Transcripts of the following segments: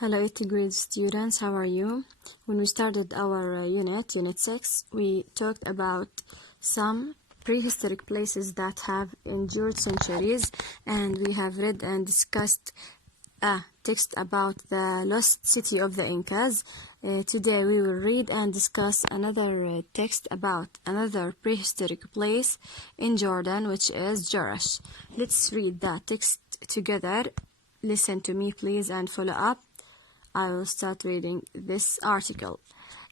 Hello 8th grade students, how are you? When we started our unit 6, we talked about some prehistoric places that have endured centuries, and we have read and discussed a text about the lost city of the Incas. Today we will read and discuss another text about another prehistoric place in Jordan, which is Jerash. Let's read that text together. Listen to me please and follow up. I will start reading this article.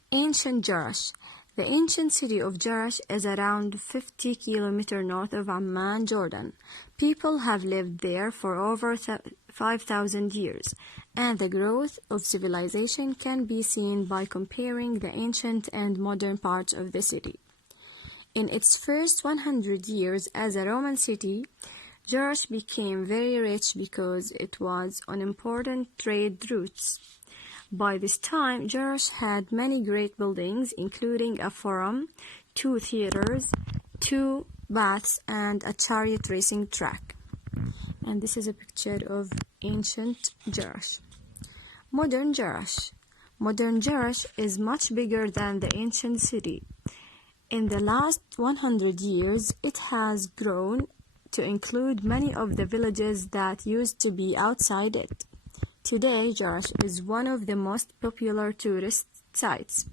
Ancient Jerash. The ancient city of Jerash is around 50 kilometers north of Amman, Jordan. People have lived there for over 5,000 years, and the growth of civilization can be seen by comparing the ancient and modern parts of the city. In its first 100 years as a Roman city, Jerash became very rich because it was on important trade routes. By this time, Jerash had many great buildings, including a forum, 2 theaters, 2 baths, and a chariot racing track. And this is a picture of ancient Jerash. Modern Jerash. Modern Jerash is much bigger than the ancient city. In the last 100 years, it has grown to include many of the villages that used to be outside it. Today, Jerash is one of the most popular tourist sites.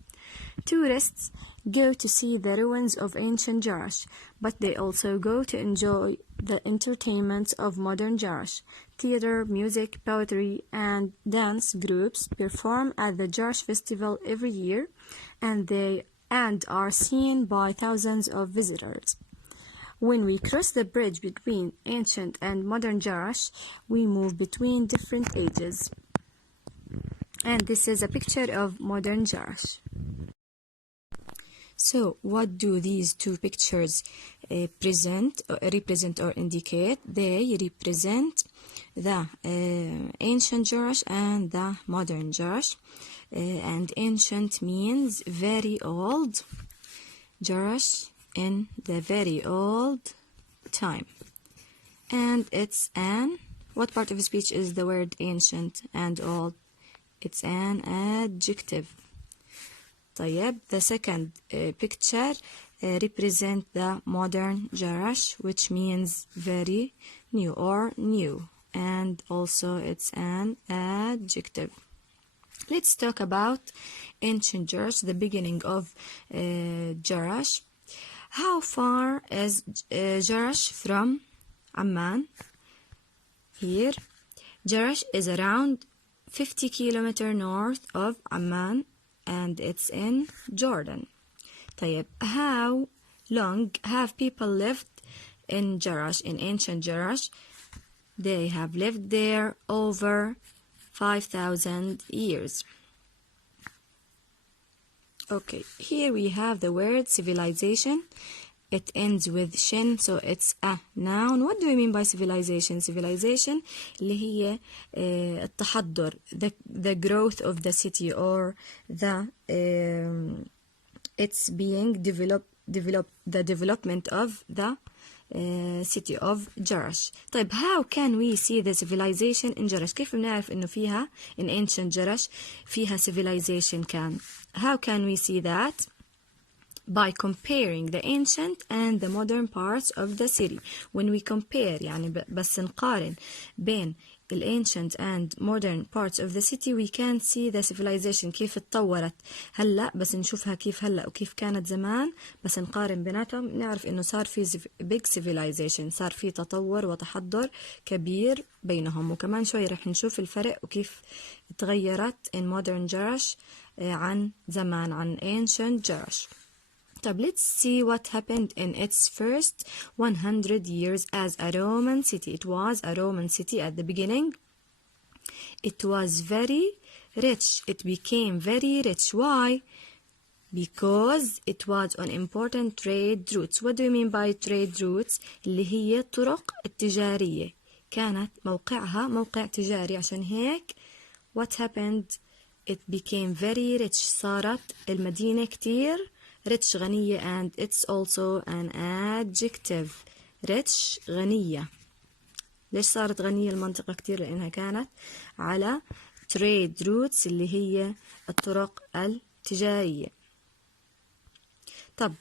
Tourists go to see the ruins of ancient Jerash, but they also go to enjoy the entertainment of modern Jerash. Theater, music, poetry, and dance groups perform at the Jerash festival every year, and are seen by thousands of visitors. When we cross the bridge between ancient and modern Jerash, we move between different ages. And this is a picture of modern Jerash. So, what do these two pictures represent or indicate? They represent the ancient Jerash and the modern Jerash. And ancient means very old. Jerash in the very old time. And it's what part of speech is the word ancient and old? It's an adjective. طيب, the second picture represent the modern Jerash, which means very new or new, and also it's an adjective. Let's talk about ancient Jerash, the beginning of Jerash. How far is Jerash from Amman? Here, Jerash is around 50 kilometers north of Amman, and it's in Jordan. طيب, how long have people lived in Jerash, in ancient Jerash? They have lived there over 5,000 years. Okay, here we have the word civilization. It ends with shin, so it's a noun. What do we mean by civilization? Civilization اللي هي التحضر, the growth of the city, or the it's being developed, the development of the city of Jerash. طيب, how can we see the civilization in Jerash? كيف بنعرف إنه فيها in ancient Jerash فيها civilization كان? How can we see that? By comparing the ancient and the modern parts of the city. When we compare, يعني بس نقارن بين the ancient and modern parts of the city, we can see the civilization كيف اتطورت هلأ، بس نشوفها كيف هلأ وكيف كانت زمان، بس نقارن بيناتهم نعرف إنه صار في big civilization، صار في تطور وتحضر كبير بينهم. وكمان شوي رح نشوف الفرق وكيف تغيرت in modern Jerash عن زمان، عن ancient Jerash. طب, let's see what happened in its first 100 years as a Roman city. It was a Roman city at the beginning. It was very rich. It became very rich. Why? Because it was on important trade routes. What do you mean by trade routes? اللي هي الطرق التجارية. كانت موقعها موقع تجاري، عشان هيك what happened? It became very rich. صارت المدينة كتير rich، غنية، and it's also an adjective. rich غنية. ليش صارت غنية المنطقة كتير؟ لأنها كانت على trade routes اللي هي الطرق التجارية. طب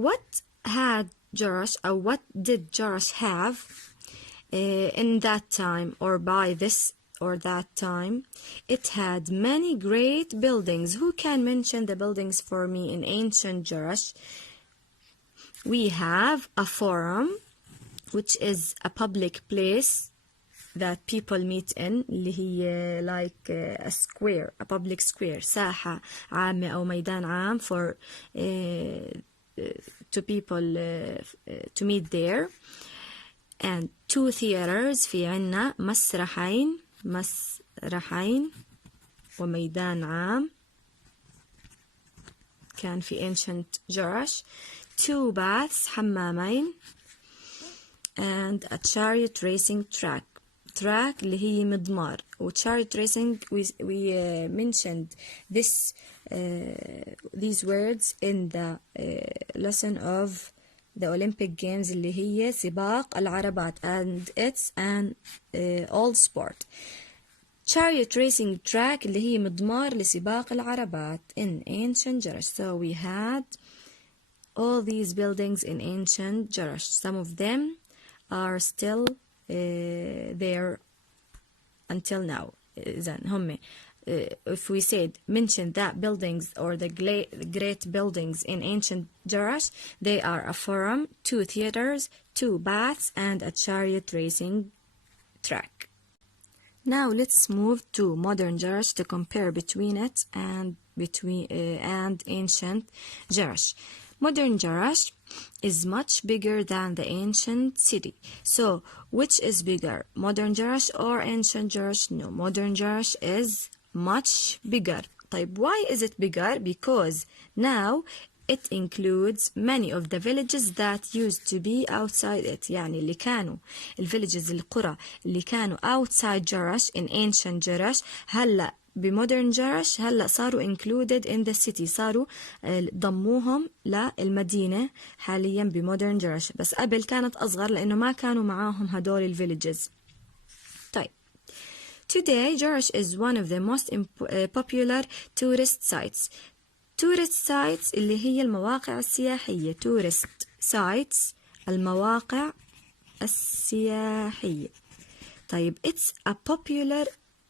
what had جرش أو what did جرش have in that time or by this or that time? It had many great buildings. Who can mention the buildings for me in ancient Jerash? We have a forum, which is a public place that people meet in, اللي هي like a square, a public square, ساحة عامة أو ميدان عام for to people to meet there. And 2 theaters, في عنا مسرحين وميدان عام كان في ancient Jerash. 2 baths, حمامين. And a chariot racing track اللي هي مضمار. و chariot racing we mentioned these words in the lesson of the Olympic Games اللي هي سباق العربات, and it's an old sport. Chariot racing track اللي هي مضمار لسباق العربات in ancient Jerash. So we had all these buildings in ancient Jerash. Some of them are still there until now. إذن هم if we said mention that buildings or the great buildings in ancient Jerash, they are a forum, 2 theaters, 2 baths, and a chariot racing track. Now let's move to modern Jerash to compare between it and ancient Jerash. Modern Jerash is much bigger than the ancient city. So, which is bigger, modern Jerash or ancient Jerash? No, modern Jerash is much bigger. طيب, why is it bigger? Because now it includes many of the villages that used to be outside it. يعني اللي كانوا villages, القرى اللي كانوا outside Jerash in ancient Jerash هلا بمودرن جرش هلا صاروا included in the city, صاروا ضموهم للمدينة حاليا بمودرن جرش, بس قبل كانت أصغر لأنه ما كانوا معاهم هدول الفيليجز. طيب, today Jerash is one of the most popular tourist sites. Tourist sites اللي هي المواقع السياحية. Tourist sites المواقع السياحية. طيب, it's a popular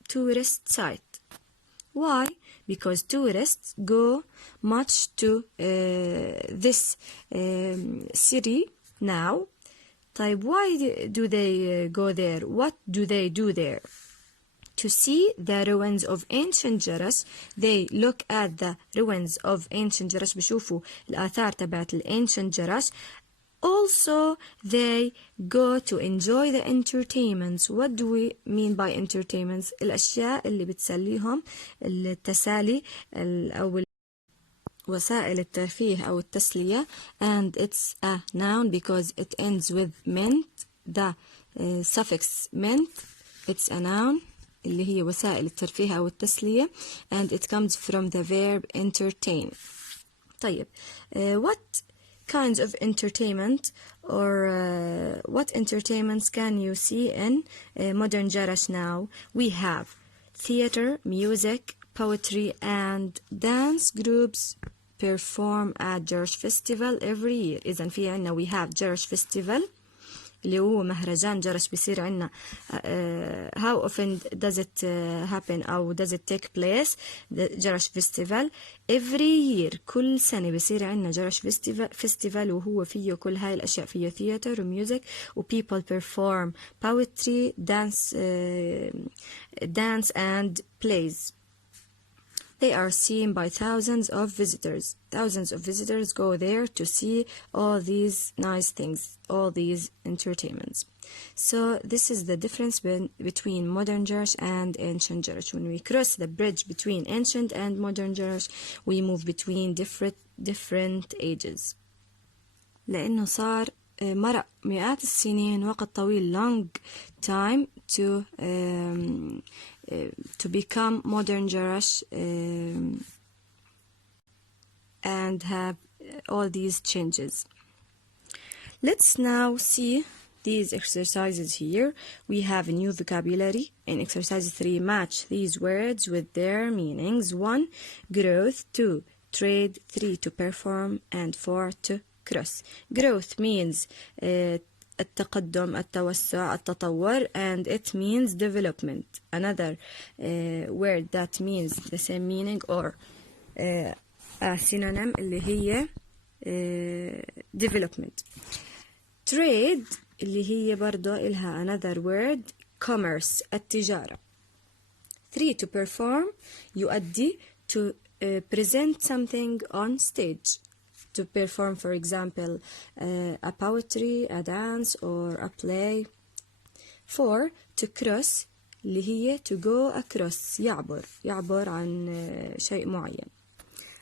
tourist site. Why? Because tourists go much to this city now. طيب, why do they go there? What do they do there? To see the ruins of ancient Jerash. They look at the ruins of ancient Jerash, بيشوفوا الآثار تبعت ancient Jerash. Also, they go to enjoy the entertainments. What do we mean by entertainments? الأشياء اللي بتسليهم, التسالي أو وسائل الترفيه أو التسلية. And it's a noun because it ends with ment. The suffix ment. It's a noun اللي هي وسائل الترفيه أو التسلية. And it comes from the verb entertain. طيب, what kinds of entertainment or what entertainments can you see in modern Jerash now? We have theater, music, poetry, and dance groups perform at Jerash Festival every year. إذن في عنا we have Jerash Festival اللي هو مهرجان جرش بيصير عنا. How often does it happen أو does it take place? The جرش festival every year, كل سنة بيصير عنا جرش festival وهو فيه كل هاي الأشياء, فيه theater و music و people perform poetry, dance and plays. They are seen by thousands of visitors. Thousands of visitors go there to see all these nice things, all these entertainments. So this is the difference between modern Jerash and ancient Jerash. When we cross the bridge between ancient and modern Jerash, we move between different ages. لأنه صار مرق مئات السنين, وقت طويل, long time to become modern Jerash and have all these changes. Let's now see these exercises here. We have a new vocabulary. In exercise 3, match these words with their meanings. 1. Growth. 2. Trade. 3. To perform. And 4. To cross. Growth means التقدم, التوسع, التطور, and it means development. Another word that means the same meaning or a synonym اللي هي development. Trade اللي هي برضو إلها another word commerce, التجارة. 3. To perform يؤدي to present something on stage. To perform, for example, a poetry, a dance, or a play. 4. To cross اللي هي to go across, يعبر عن شيء معين.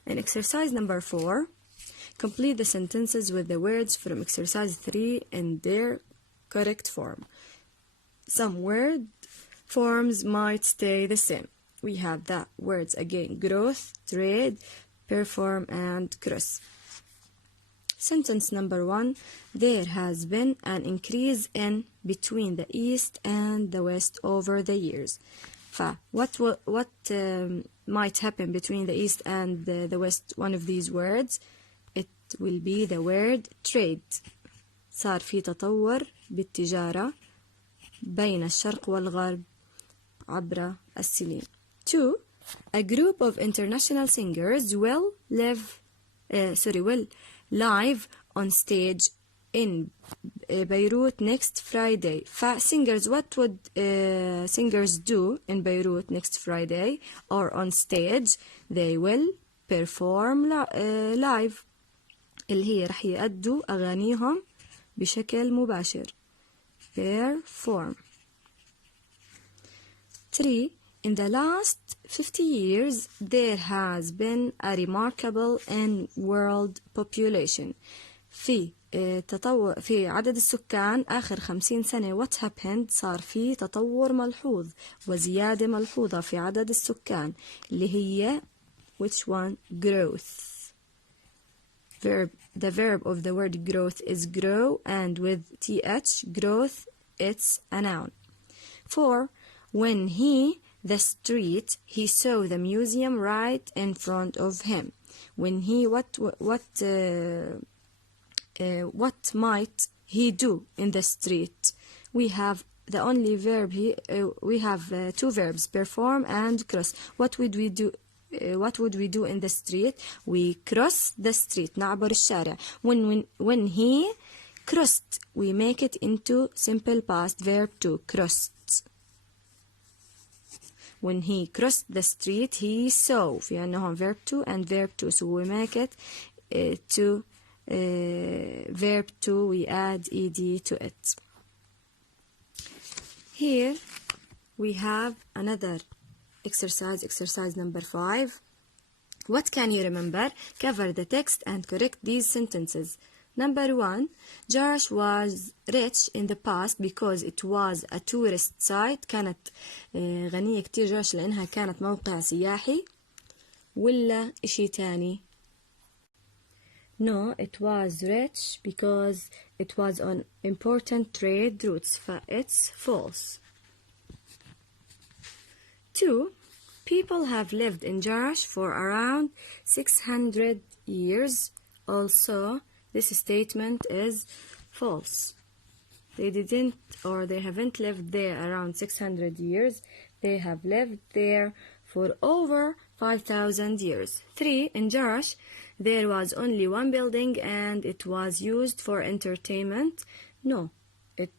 And exercise number 4. Complete the sentences with the words from exercise 3 in their correct form. Some word forms might stay the same. We have the words again: growth, trade, perform, and cross. Sentence number 1. There has been an increase in between the East and the West over the years. What might happen between the East and the West? One of these words. It will be the word trade. صار في تطور بالتجارة بين الشرق والغرب عبر السنين. 2. A group of international singers will live on stage in Beirut next Friday. Singers, what would singers do in Beirut next Friday or on stage? They will perform live. اللي هي رح يأدوا أغانيهم بشكل مباشر. Perform. 3. In the last 50 years, there has been a remarkable in world population. في عدد السكان آخر 50 سنة what happened؟ صار في تطور ملحوظ وزيادة ملحوظة في عدد السكان اللي هي which one؟ growth. The verb of the word growth is grow, and with th, growth, it's a noun. 4. When he saw the museum right in front of him. When he, what might he do in the street? We have the only verb here. We have two verbs: perform and cross. What would we do? What would we do in the street? We cross the street. نعبر الشارع. When he crossed, we make it into simple past verb to crossed. When he crossed the street, he saw. في عندنا verb to and verb to, so we make it to verb to. We add ed to it. Here we have another exercise number 5. What can you remember? Cover the text and correct these sentences. Number 1. Jarash was rich in the past because it was a tourist site. كانت غنية كتير جرش لأنها كانت موقع سياحي. ولا إشي تاني؟ No, it was rich because it was on important trade routes. It's false. 2. People have lived in Jarash for around 600 years. Also, this statement is false. They haven't lived there around 600 years. They have lived there for over 5,000 years. 3. In Jarash, there was only one building and it was used for entertainment. No, it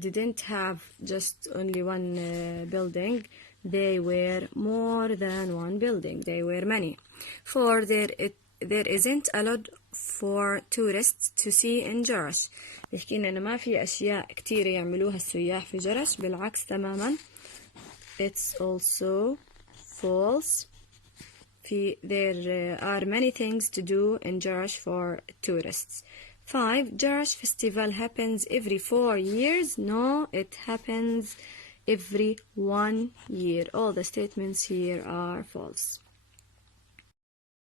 didn't have just only one building. They were more than one building. They were many. 4. There isn't a lot for tourists to see in Jarash. بيحكي لنا ما في أشياء كتير يعملوها السياح في جرش. بالعكس تماما. It's also false. There are many things to do in Jarash for tourists. 5. Jarash festival happens every 4 years. No, it happens every 1 year. All the statements here are false.